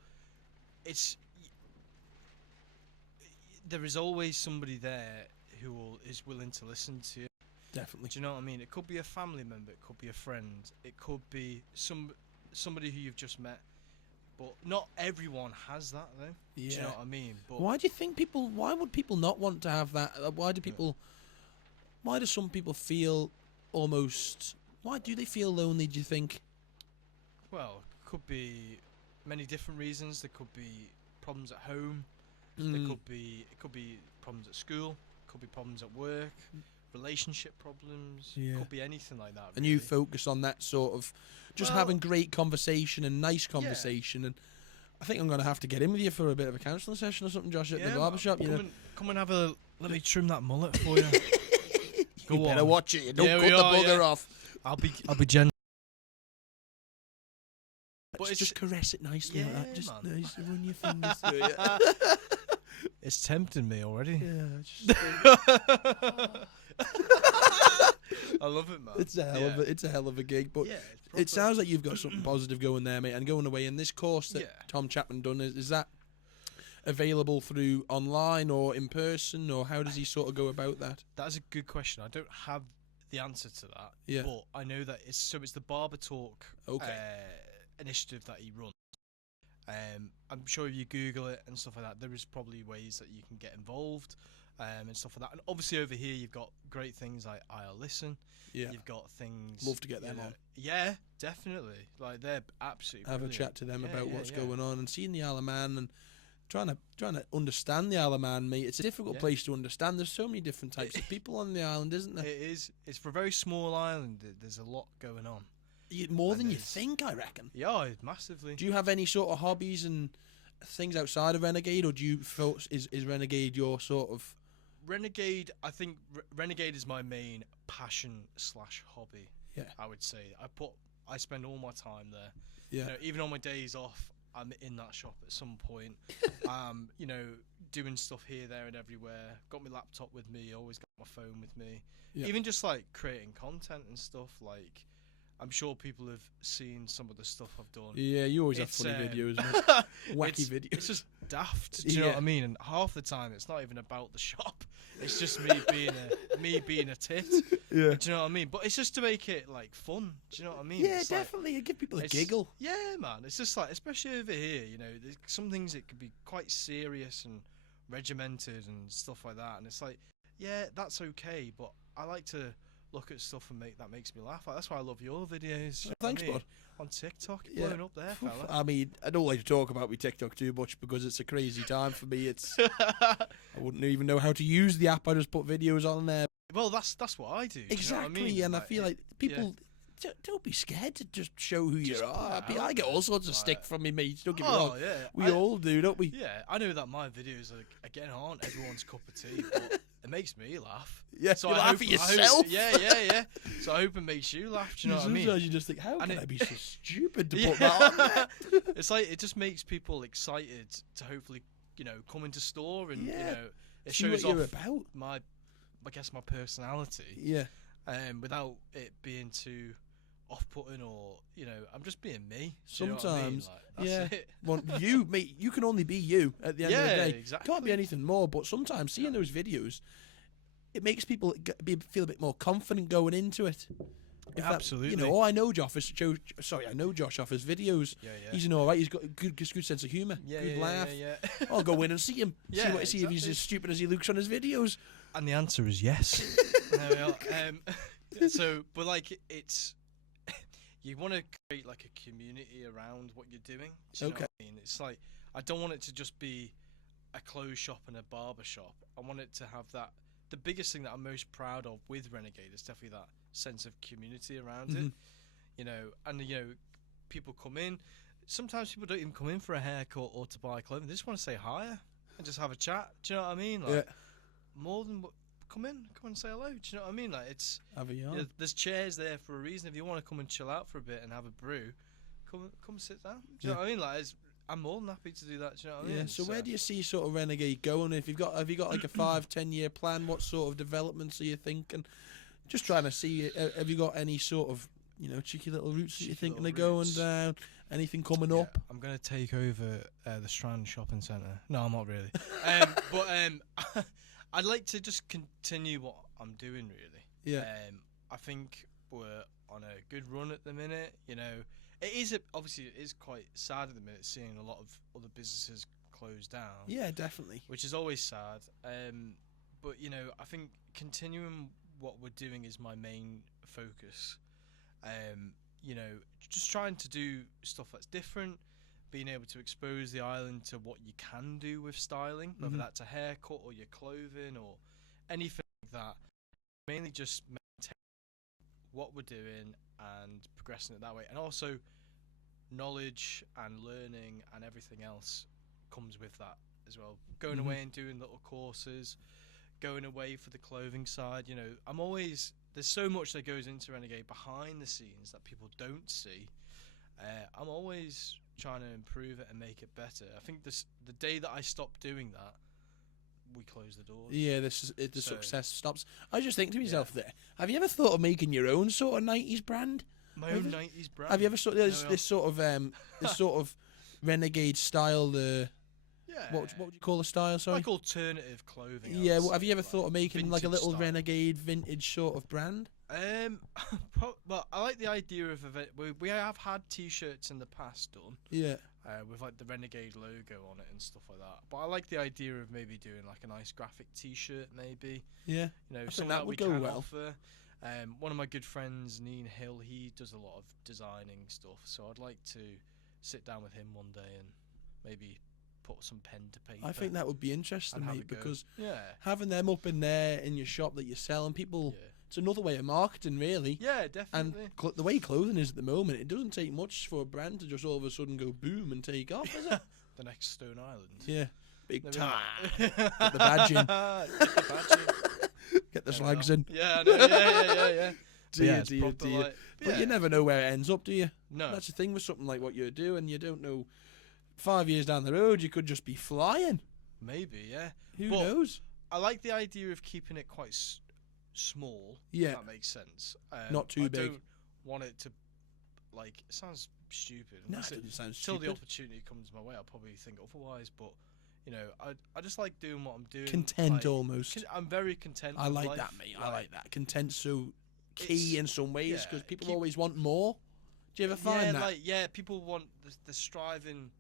there is always somebody there who is willing to listen to you. Definitely. Do you know what I mean? It could be a family member, it could be a friend, it could be somebody who you've just met, but not everyone has that though. Do you know what I mean? But why do you think why would people not want to have that? Why do some people feel why do they feel lonely, do you think? Well, it could be many different reasons. There could be problems at home. It could be problems at school. It could be problems at work. Relationship problems. It could be anything like that. And really. you focus on that sort of just having great conversation and nice conversation. And I think I'm going to have to get in with you for a bit of a counselling session or something, Josh, at the barbershop. Come and have a. Let me trim that mullet for you. You better watch it. You don't cut the bugger off. I'll be gentle. But it's just caress it nicely like that. Just nice, run your fingers through it. It's tempting me already. Yeah. I love it, man. It's a hell of a gig, but it sounds like you've got something positive going there, mate, and going away. In this course that Tom Chapman done, is that available through online or in person, or how does he sort of go about that? That's a good question. I don't have the answer to that. Yeah. But I know that it's the Barber Talk initiative that he runs. I'm sure if you Google it and stuff like that, there is probably ways that you can get involved and stuff like that. And obviously over here you've got great things like I'll Listen. Yeah. You've got things. Love to get them on. Yeah, definitely. Like they're absolutely brilliant. Have a chat to them about what's going on and seeing the Isle of Man and trying to understand the Isle of Man, mate. It's a difficult place to understand. There's so many different types of people on the island, isn't there? It is. It's for a very small island. There's a lot going on. More than you think, I reckon. Yeah, massively. Do you have any sort of hobbies and things outside of Renegade, or do you feel is Renegade your sort of... Renegade, I think Renegade is my main passion / hobby. Yeah. I would say. I spend all my time there. Yeah. You know, even on my days off, I'm in that shop at some point. You know, doing stuff here, there, and everywhere. Got my laptop with me. Always got my phone with me. Yeah. Even just like creating content and stuff. Like, I'm sure people have seen some of the stuff I've done. Yeah, you always have funny videos, wacky videos. It's just daft. Do you know what I mean? And half the time, it's not even about the shop. It's just me being a tit. Yeah. Do you know what I mean? But it's just to make it like fun. Do you know what I mean? Yeah, definitely. Like, give people a giggle. Yeah, man. It's just like, especially over here, you know, there's some things that can be quite serious and regimented and stuff like that. And it's like, yeah, that's okay. But I like to look at stuff and that makes me laugh. That's why I love your videos. Thanks, bud. On TikTok, you're blowing up there, fella. I mean, I don't like to talk about my TikTok too much because it's a crazy time for me. I wouldn't even know how to use the app. I just put videos on there. Well, that's what I do. Exactly, you know what I mean? And I feel like people don't be scared to just show who you are. I get all sorts of stick from me mates. Don't get me wrong. Yeah. We all do, don't we? Yeah, I know that my videos again aren't everyone's cup of tea, but it makes me laugh. Yeah, so you laugh at yourself. Yeah. So I hope it makes you laugh. Do you know what I mean? Sometimes you just think, how can I be so stupid to put that on there? It's like it just makes people excited to hopefully, you know, come into store and you know, it shows off my personality. Yeah. Without it being too off-putting or, you know, I'm just being me. Sometimes, you know what I mean? Like, that's it. Well, you can only be you at the end of the day. Exactly. Can't be anything more. But sometimes seeing those videos, it makes people feel a bit more confident going into it. Absolutely. You know, I know Josh off his videos. Yeah. He's an alright. He's got a good sense of humour. Good laugh. Yeah. I'll go in and see him. See if he's as stupid as he looks on his videos. And the answer is yes. There we are. So, but like, it's you want to create like a community around what you're doing. Do you know what I mean? It's like, I don't want it to just be a clothes shop and a barber shop. I want it to have that. The biggest thing that I'm most proud of with Renegade is definitely that sense of community around it. You know, and you know, people come in. Sometimes people don't even come in for a haircut or to buy clothing. They just want to say hi and just have a chat. Do you know what I mean? Like, more than come and say hello. Do you know what I mean? Like, it's have a yarn. You know, there's chairs there for a reason. If you want to come and chill out for a bit and have a brew, come sit down. Do you know what I mean? Like, I'm more than happy to do that. Do you know what I mean? Yeah. So where do you see sort of Renegade going? Have you got like a 5-10 year plan? What sort of developments are you thinking? Just trying to see. Have you got any sort of, you know, cheeky little routes that you're thinking of going down? Anything coming up? I'm gonna take over the Strand Shopping Centre. No, I'm not really. But I'd like to just continue what I'm doing, really. Yeah. I think we're on a good run at the minute. You know, obviously it is quite sad at the minute seeing a lot of other businesses close down. Yeah, definitely. Which is always sad. But you know, I think continuing what we're doing is my main focus. You know, just trying to do stuff that's different, being able to expose the island to what you can do with styling, whether that's a haircut or your clothing or anything like that. Mainly just maintain what we're doing and progressing it that way. And also knowledge and learning and everything else comes with that as well. Going away and doing little courses, going away for the clothing side. You know, there's so much that goes into Renegade behind the scenes that people don't see. I'm always trying to improve it and make it better. I think the day that I stop doing that, we close the doors. Yeah, the success stops. I just think to myself there, have you ever thought of making your own sort of 90s brand? My own 90s brand. Have you ever saw this sort of Renegade style? Yeah. What would you call the style? Sorry. Like alternative clothing. Yeah. Well, have you ever thought of making like a little style. Renegade vintage sort of brand? Well, I like the idea of we have had T-shirts in the past done. Yeah. With like the Renegade logo on it and stuff like that. But I like the idea of maybe doing like a nice graphic T-shirt, maybe. Yeah. You know, I something think that we would go can well. offer. One of my good friends, Neen Hill, he does a lot of designing stuff. So I'd like to sit down with him one day and maybe put some pen to paper. I think that would be interesting, mate, because having them up in there in your shop that you're selling, people, it's another way of marketing, really. Yeah, definitely. And the way clothing is at the moment, it doesn't take much for a brand to just all of a sudden go boom and take off, is it? The next Stone Island. Yeah. Big time. Get the badge in. Get the badge in. Get the slags in. Yeah, no, yeah. Dear. But you never know where it ends up, do you? No. That's the thing with something like what you're doing. You don't know. 5 years down the road, you could just be flying. Maybe, yeah. Who knows? I like the idea of keeping it quite small. Yeah. If that makes sense. Not too big. I don't want it to, like, it sounds stupid. No, it doesn't sound Until stupid. the opportunity comes my way, I'll probably think otherwise. But, you know, I just like doing what I'm doing. Content, like, almost. I'm very content. I like life. that, mate. I like that. Content's so key in some ways because people always want more. Do you ever find that? People want the striving.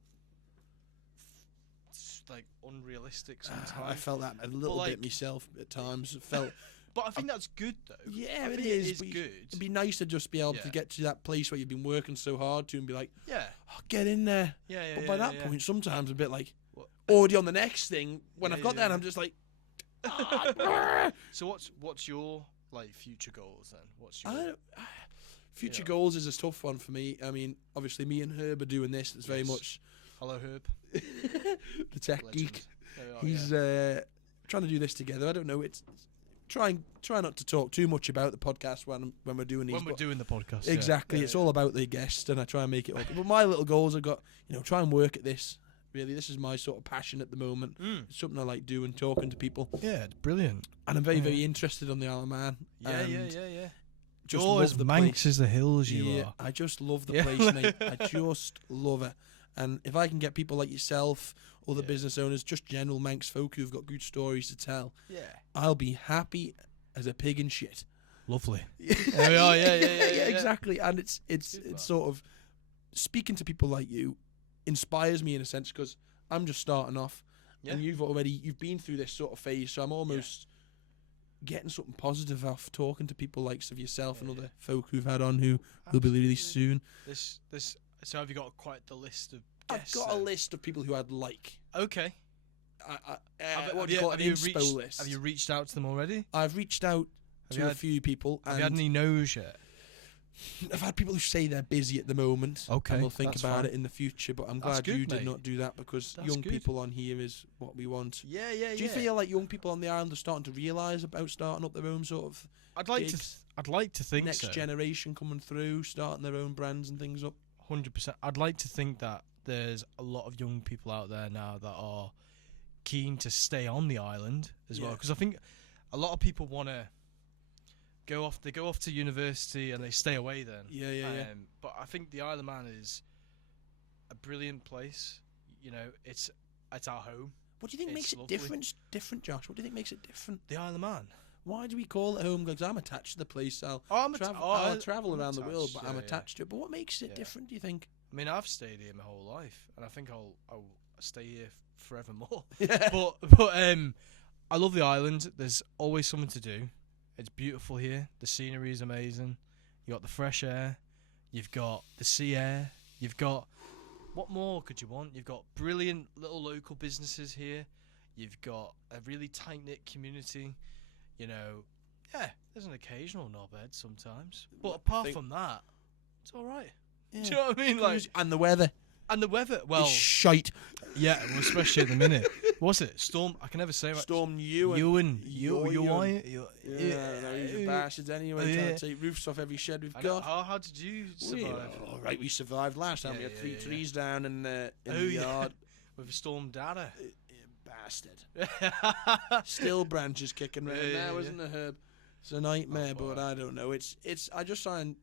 Like unrealistic sometimes. I felt that a little bit myself at times. It felt, but I think that's good though. Yeah, it is good. It'd be nice to just be able to get to that place where you've been working so hard to and be like, get in there. But by that point, sometimes a bit like already on the next thing. When I've got there, I'm just like. So what's your like future goals then? What's your future goals is a tough one for me. I mean, obviously, me and Herb are doing this. It's very much. Hello, Herb. The tech geek. He's trying to do this together. I don't know. It's try not to talk too much about the podcast when we're doing these. When we're doing the podcast, exactly. It's all about the guest, and I try and make it up. But my little goals, I've got try and work at this. Really, this is my sort of passion at the moment. It's something I like doing, talking to people. Yeah, it's brilliant. And I'm very, very interested on the Isle of Man. Yeah. Just love the Manx place. Is the hills you are. I just love the place, mate. I just love it. And if I can get people like yourself, other business owners, just general Manx folk who've got good stories to tell, I'll be happy as a pig in shit. Lovely. There we are. Yeah, exactly. And it's sort of speaking to people like you inspires me in a sense because I'm just starting off, and you've been through this sort of phase, so I'm almost getting something positive off talking to people like yourself and other folk who've had on who will be released soon. So have you got quite the list of guests? I've got a list of people who I'd like. Okay. What do you call it? An inspo list. Have you reached out to them already? I've reached out to a few people. Have you had any no's yet? I've had people who say they're busy at the moment. Okay, and we'll think about it in the future. But I'm glad you did not do that because young people on here is what we want. Yeah. Do you feel like young people on the island are starting to realise about starting up their own sort of? I'd like to think next generation coming through, starting their own brands and things up. 100%. I'd like to think that there's a lot of young people out there now that are keen to stay on the island as well. Because I think a lot of people want to go off. They go off to university and they stay away then. Yeah. But I think the Isle of Man is a brilliant place. You know, it's our home. What do you think makes it different, Josh? What do you think makes it different? The Isle of Man. Why do we call it home? Because I'm attached to the place. I'll travel around the world, but I'm attached to it. But what makes it different, do you think? I mean, I've stayed here my whole life, and I think I'll stay here forevermore. Yeah. But I love the island. There's always something to do. It's beautiful here. The scenery is amazing. You got the fresh air. You've got the sea air. You've got what more could you want? You've got brilliant little local businesses here. You've got a really tight knit community. You know, there's an occasional knobhead sometimes, but apart from that, it's all right. Yeah. Do you know what I mean? Like, and the weather. Well, it's shite. Yeah, well, especially at the minute. What's it? Storm. I can never say. Storm Ewan. Yeah, those bastards anyway. Trying to take roofs off every shed we've got. How did you survive? All right, we survived last time. We had three trees down in the yard with a storm data. Bastard. Still branches kicking around now, isn't it, Herb? It's a nightmare, but I don't know. I just try and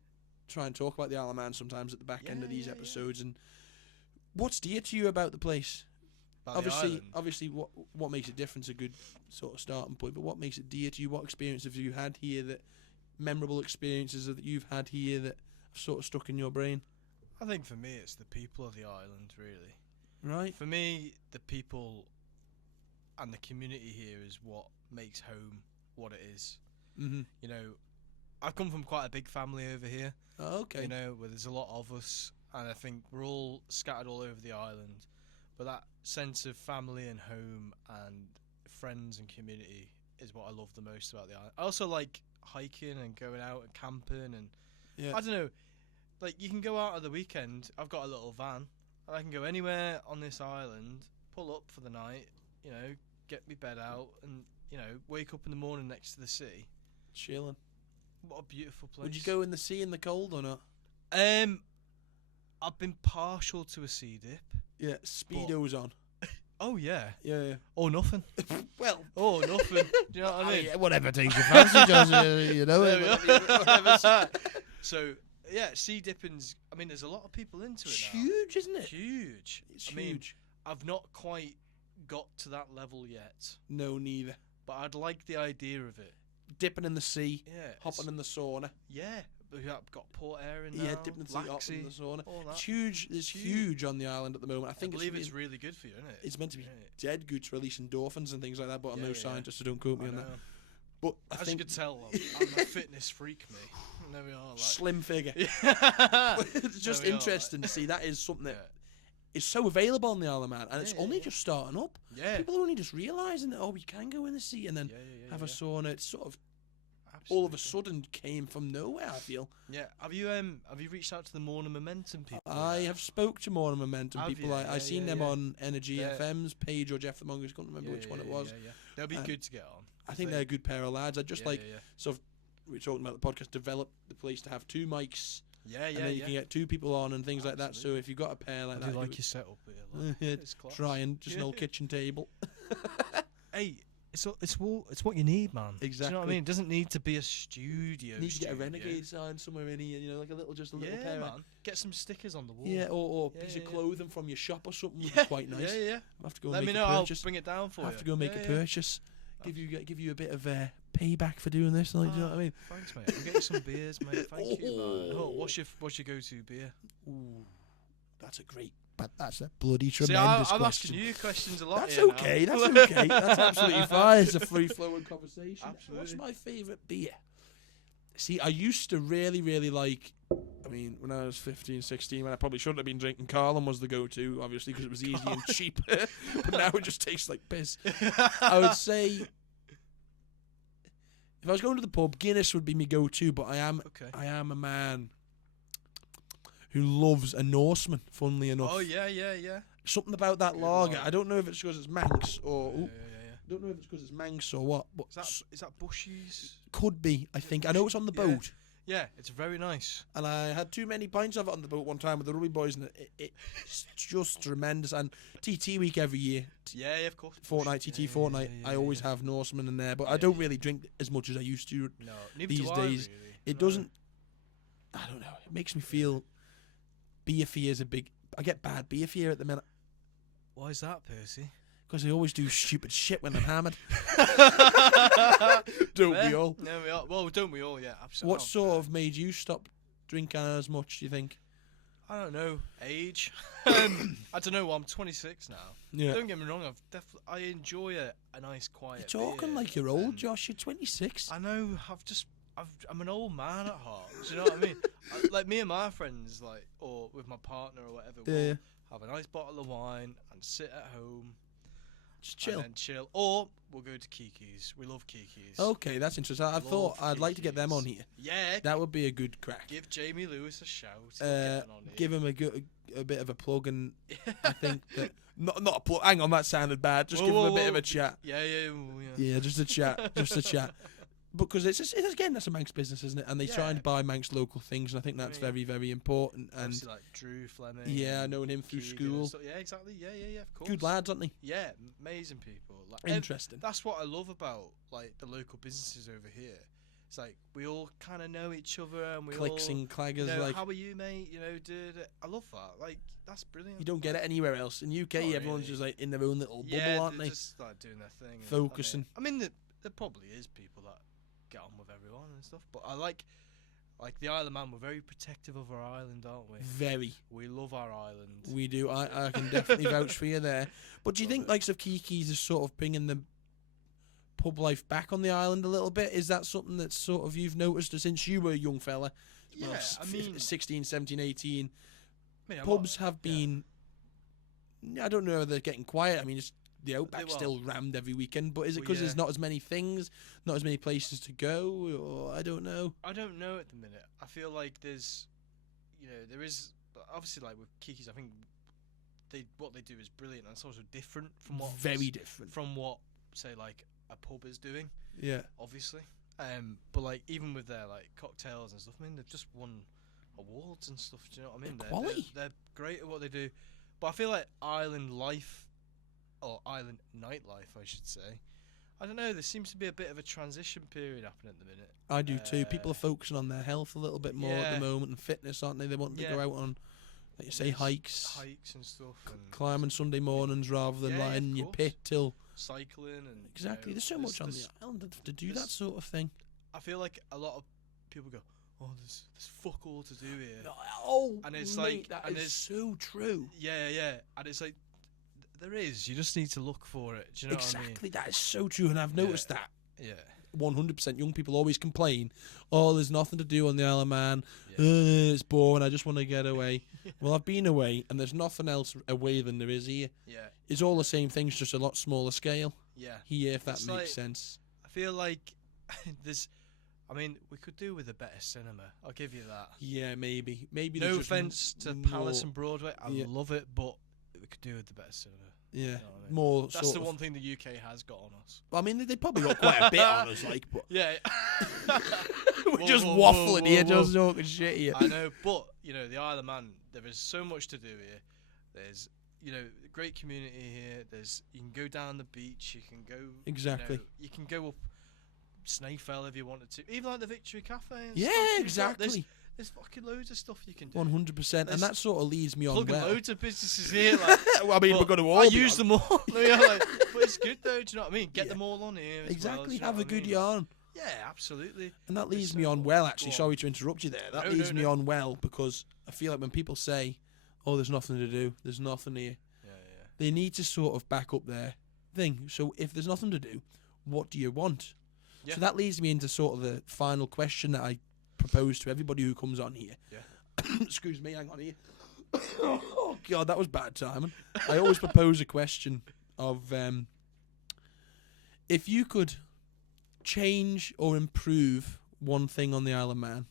try and talk about the Isle of Man sometimes at the back end of these episodes. And what's dear to you about the place? Obviously, what makes it different is a good sort of starting point. But what makes it dear to you? What experience have you had here? Memorable experiences that you've had here that have sort of stuck in your brain? I think for me, it's the people of the island, really. Right. For me, the people and the community here is what makes home what it is. Mm-hmm. You know, I've come from quite a big family over here. Oh, okay. You know, where there's a lot of us, and I think we're all scattered all over the island. But that sense of family and home and friends and community is what I love the most about the island. I also like hiking and going out and camping, and I don't know, like you can go out at the weekend. I've got a little van, and I can go anywhere on this island, pull up for the night, you know, get my bed out, and you know, wake up in the morning next to the sea, chilling. What a beautiful place. Would you go in the sea in the cold or not? I've been partial to a sea dip. Yeah, Speedo's on. Oh yeah. Yeah. Or nothing. Well. Oh, nothing. Do you know what I mean? Yeah, whatever takes your fancy, Josh, you know. Whatever. So, yeah, sea dipping's, I mean, there's a lot of people into it now. Huge, isn't it? Huge. It's huge. I've not quite got to that level yet. No, neither. But I'd like the idea of it. Dipping in the sea. Yeah. Hopping in the sauna. Yeah. We've got port air in now. Yeah, dipping in the sea, hopping in the sauna. It's huge. It's huge on the island at the moment. I believe it's really good for you, isn't it? It's meant to be dead good to release endorphins and things like that, but I'm no scientist, so don't quote me on that. But as you could tell, I'm a fitness freak, me. There we are. Like. Slim figure. It's just interesting to see that is something that is so available on the Isle of Man, and it's only just starting up. Yeah. People are only just realising that, we can go in the sea and then have a sauna. It's sort of all of a sudden came from nowhere, I feel. Yeah. Have you reached out to the Morning Momentum people? I have spoke to Morning Momentum people. I seen them on Energy Yeah. FM's page or Jeff the Mongoose. I can't remember which one it was. Yeah. They'll be good to get on. I think they're a good pair of lads. I just sort of, we were talking about the podcast, develop the place to have 2 mics. And then you can get 2 people on and things like that. So if you've got a pair like that, I like your setup here. Like, it's class. Try and just an old kitchen table. Hey. It's what you need, man. Exactly. Do you know what I mean? It doesn't need to be a studio. You need to get a Renegade sign somewhere in here, you know, like a little pair. Man. Get some stickers on the wall. Yeah, or a piece of clothing from your shop or something would be quite nice. Yeah. I'll have to go Let make me a know. purchase. I'll bring it down for you. I'll have to go make a purchase. Give you a bit of payback for doing this. Like, do you know what I mean? Thanks, mate. I'll get you some beers, mate. Thank you, man. Oh, what's your go-to beer? Ooh, that's a bloody tremendous I'm question. asking you questions a lot. That's okay. Now. That's okay. That's absolutely fine. It's a free-flowing conversation. Absolutely. What's my favourite beer? See, I used to really, really like. I mean, when I was 15, 16, when I probably shouldn't have been drinking, Carlin was the go-to, obviously, because it was easy and cheap. But now it just tastes like piss. I would say, if I was going to the pub, Guinness would be my go-to. But I am a man who loves a Norseman, funnily enough. Oh, yeah. Something about that lager. I don't know if it's because it's Manx or... I don't know if it's because it's Manx or what. But is that Bushies? Could be, I think. I know it's on the boat. Yeah, it's very nice. And I had too many pints of it on the boat one time with the rugby boys, and it's just tremendous. And TT week every year. Yeah, of course. Fortnight, TT fortnight. I always have Norseman in there, but I don't really drink as much as I used to these days. Really. It doesn't... I don't know. It makes me feel... Beer fear is a big... I get bad beer fear at the minute. Why is that, Percy? Because I always do stupid shit when I'm hammered. Don't we all? No, we all. Well, don't we all? Yeah, absolutely. What sort of made you stop drinking as much, do you think? I don't know. Age. I don't know. Well, I'm 26 now. Yeah. Don't get me wrong. I enjoy a nice quiet You're talking beer, like you're old, Josh. You're 26. I know. I'm an old man at heart. Do you know what I mean? Like me and my friends, or with my partner or whatever, we'll have a nice bottle of wine and sit at home. Just chill. And then chill. Or we'll go to Kiki's. We love Kiki's. Okay, that's interesting. I thought I'd like to get them on here. Yeah. That would be a good crack. Give Jamie Lewis a shout. Give him a bit of a plug, and I think that... Not a plug. Hang on, that sounded bad. Just give him a bit of a chat. Yeah. Yeah, just a chat. Just a chat. Because it's again, that's a Manx business, isn't it? And they try and buy Manx local things, and I think that's very, very important. And obviously, like Drew Fleming. Yeah, knowing him through school. Yeah, exactly. Yeah, of course. Good lads, aren't they? Yeah, amazing people. Interesting. That's what I love about the local businesses over here. it's like we all kind of know each other, and we Clicks all, and claggers, you know, like, how are you, mate? You know, I love that. Like, that's brilliant. you don't get it anywhere else. In UK, Not everyone's really. just like in their own little bubble, Yeah, aren't they're they? just like doing their thing, and, Focusing. I mean, there probably is people that get on with everyone and stuff, but I like the Isle of Man. We're very protective of our island, aren't we? Very. We love our island. We do. I can definitely vouch for you there. But do you think likes of Kiki's is sort of bringing the pub life back on the island a little bit? Is that something that sort of you've noticed since you were a young fella? Yeah, Well, I mean, 16, 17, 18. I mean, Pubs have been... I don't know if they're getting quiet. I mean, it's the Outback's still rammed every weekend, but is it because there's not as many things, not as many places to go, or I don't know? I don't know at the minute. I feel like there's, there is, obviously, like with Kiki's, I think what they do is brilliant, and it's also different from what... Very different. From what, say, like, a pub is doing. Yeah. Obviously. But, like, even with their, like, cocktails and stuff, I mean, they've just won awards and stuff, do you know what I mean? Quality. They're great at what they do. But I feel like island life, or island nightlife, I should say, I don't know, there seems to be a bit of a transition period happening at the minute. I do too. People are focusing on their health a little bit more at the moment, and fitness, aren't they? They want to go out on, like you say, hikes and stuff, and climbing Sunday mornings rather than lying in your pit till cycling and exactly. There's so much on the island to do that sort of thing. I feel like a lot of people go, "Oh, there's fuck all to do here." Oh, and it's mate, like, that is so true. Yeah, and it's like there is. You just need to look for it. Do you know what I mean? Exactly, that is so true, and I've noticed that. Yeah. 100%. Young people always complain, "Oh, there's nothing to do on the Isle of Man. It's boring. I just want to get away." Well, I've been away, and there's nothing else away than there is here. Yeah. It's all the same things, just a lot smaller scale. Yeah. Here, if that It's makes sense. I feel like there's... I mean, we could do with a better cinema. I'll give you that. Yeah, maybe. No offence to Palace and Broadway. I love it, but we could do with the better cinema. Yeah, you know what I mean? more. That's the one thing the UK has got on us. I mean, they probably got quite a bit on us, like. But yeah. We're just waffling here, just talking shit here. I know, but the Isle of Man, there is so much to do here. There's a great community here. You can go down the beach. You can go exactly. You can go up Snaefell if you wanted to. Even like the Victory Cafe. And yeah, stuff. Exactly. There's fucking loads of stuff you can do. 100%, and that sort of leads me on well. Loads of businesses here. Like, well, I mean, we're going to all use them all. But it's good though. Do you know what I mean? Get them all on here. Exactly. Well, have a good yarn. Yeah, absolutely. And that leads me on well. Actually, sorry to interrupt you there. That leads me on well because I feel like when people say, "Oh, there's nothing to do. There's nothing here," they need to sort of back up their thing. So if there's nothing to do, what do you want? Yeah. So that leads me into sort of the final question that I propose to everybody who comes on here. Yeah. Excuse me, hang on here. Oh God, that was bad timing. I always propose a question of if you could change or improve one thing on the Isle of Man,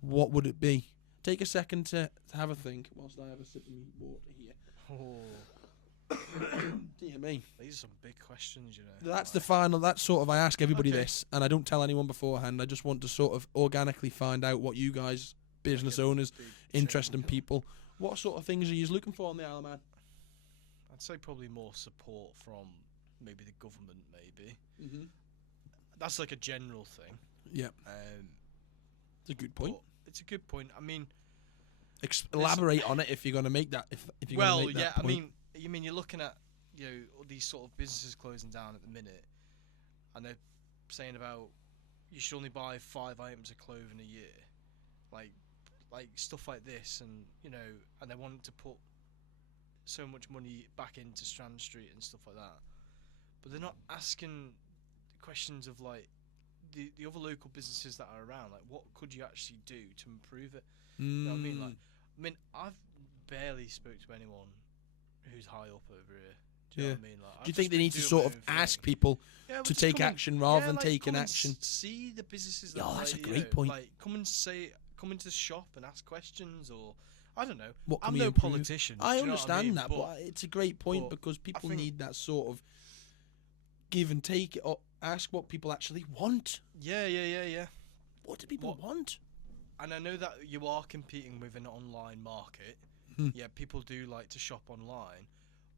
what would it be? Take a second to have a think whilst I have a sip of water here. Oh. Dear me. These are some big questions, That's the final. That's sort of, I ask everybody this, and I don't tell anyone beforehand. I just want to sort of organically find out what you guys, business owners, interesting people, what sort of things are you looking for on the Isle of Man? I'd say probably more support from maybe the government, maybe. Mm-hmm. That's like a general thing. Yeah. It's a good point. It's a good point. I mean, elaborate on it if you're going to make that. If you're going to make that point. I mean, you're looking at all these sort of businesses closing down at the minute, and they're saying about you should only buy 5 items of clothing a year, like stuff like this, and and they want to put so much money back into Strand Street and stuff like that, but they're not asking questions of like the other local businesses that are around, like what could you actually do to improve it? You know what I mean? Like, I've barely spoke to anyone who's high up over here. Do you know what I mean? Like, do you think they need to sort of ask people to take action rather than taking action? See the businesses. That that's a great point. Like, come into the shop and ask questions, or I don't know. What I'm no politician. I understand that, but it's a great point because people need that sort of give and take, or ask what people actually want. Yeah. What do people want? And I know that you are competing with an online market. Yeah, people do like to shop online,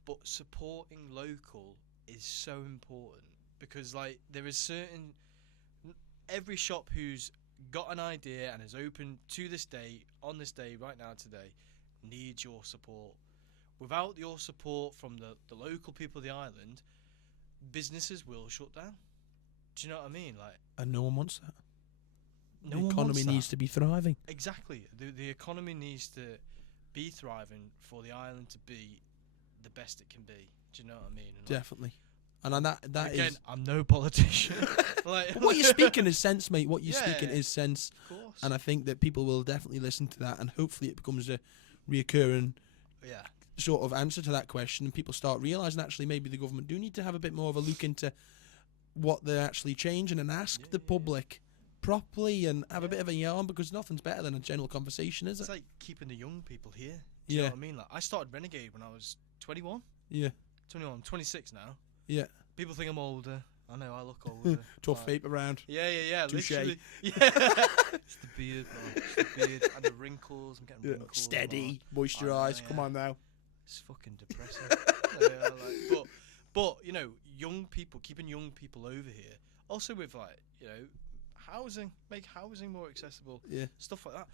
but supporting local is so important because, like, there is certain every shop who's got an idea and is open to this day, on this day, right now, today, needs your support. Without your support from the local people of the island, businesses will shut down. Do you know what I mean? Like, and no one wants that. No the one economy wants that. needs to be thriving. Exactly. The economy needs to be thriving for the island to be the best it can be. Do you know what I mean? And Definitely. And on that again, is... I'm no politician. But what you're speaking is sense, mate. What you're Yeah, speaking is sense. Of course. And I think that people will definitely listen to that, and hopefully it becomes a reoccurring Yeah. sort of answer to that question, and people start realising actually maybe the government do need to have a bit more of a look into what they're actually changing and ask the public properly and have a bit of a yarn, because nothing's better than a general conversation, is It's it? like keeping the young people here. Do you know what I mean? Like, I started Renegade when I was 21. Yeah. 21. I'm 26 now. Yeah. People think I'm older. I know I look older. Tough vape around. Yeah. Touche. Literally. Yeah. It's the beard, man. It's the beard and the wrinkles. I'm getting wrinkles. Steady, moisturise. Yeah. Come on now. It's fucking depressing. But you know, young people, keeping young people over here. Also with, like, you know, housing, make housing more accessible. Yeah. Stuff like that.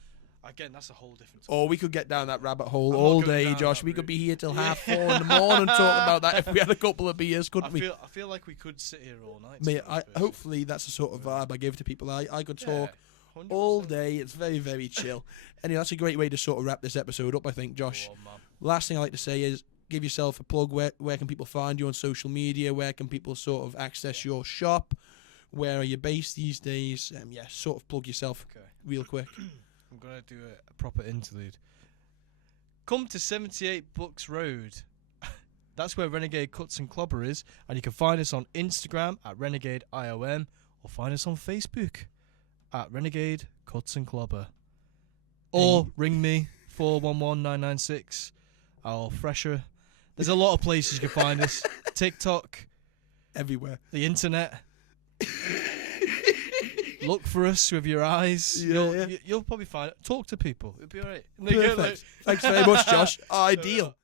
Again, that's a whole different topic. Oh, we could get down that rabbit hole I'm all not going day, down Josh. that We could route. be here till 4:30 in the morning talking about that if we had a couple of beers, couldn't we? I feel like we could sit here all night. Mate, hopefully that's the sort of vibe I give to people. I could talk 100%. all day. It's very, very chill. Anyway, that's a great way to sort of wrap this episode up, I think, Josh. Go on, man. Last thing I like to say is give yourself a plug. Where can people find you on social media? Where can people sort of access your shop? Where are you based these days? Sort of plug yourself real quick. I'm going to do a proper interlude. Come to 78 Bucks Road. That's where Renegade Cuts and Clobber is. And you can find us on Instagram at Renegade IOM, or find us on Facebook at Renegade Cuts and Clobber. Or ring me, 411-996. Or Fresher. There's a lot of places you can find us. TikTok. Everywhere. The internet. Look for us with your eyes. Yeah, You'll probably find it. Talk to people. It'll be alright. Perfect. Thanks very much, Josh. Ideal.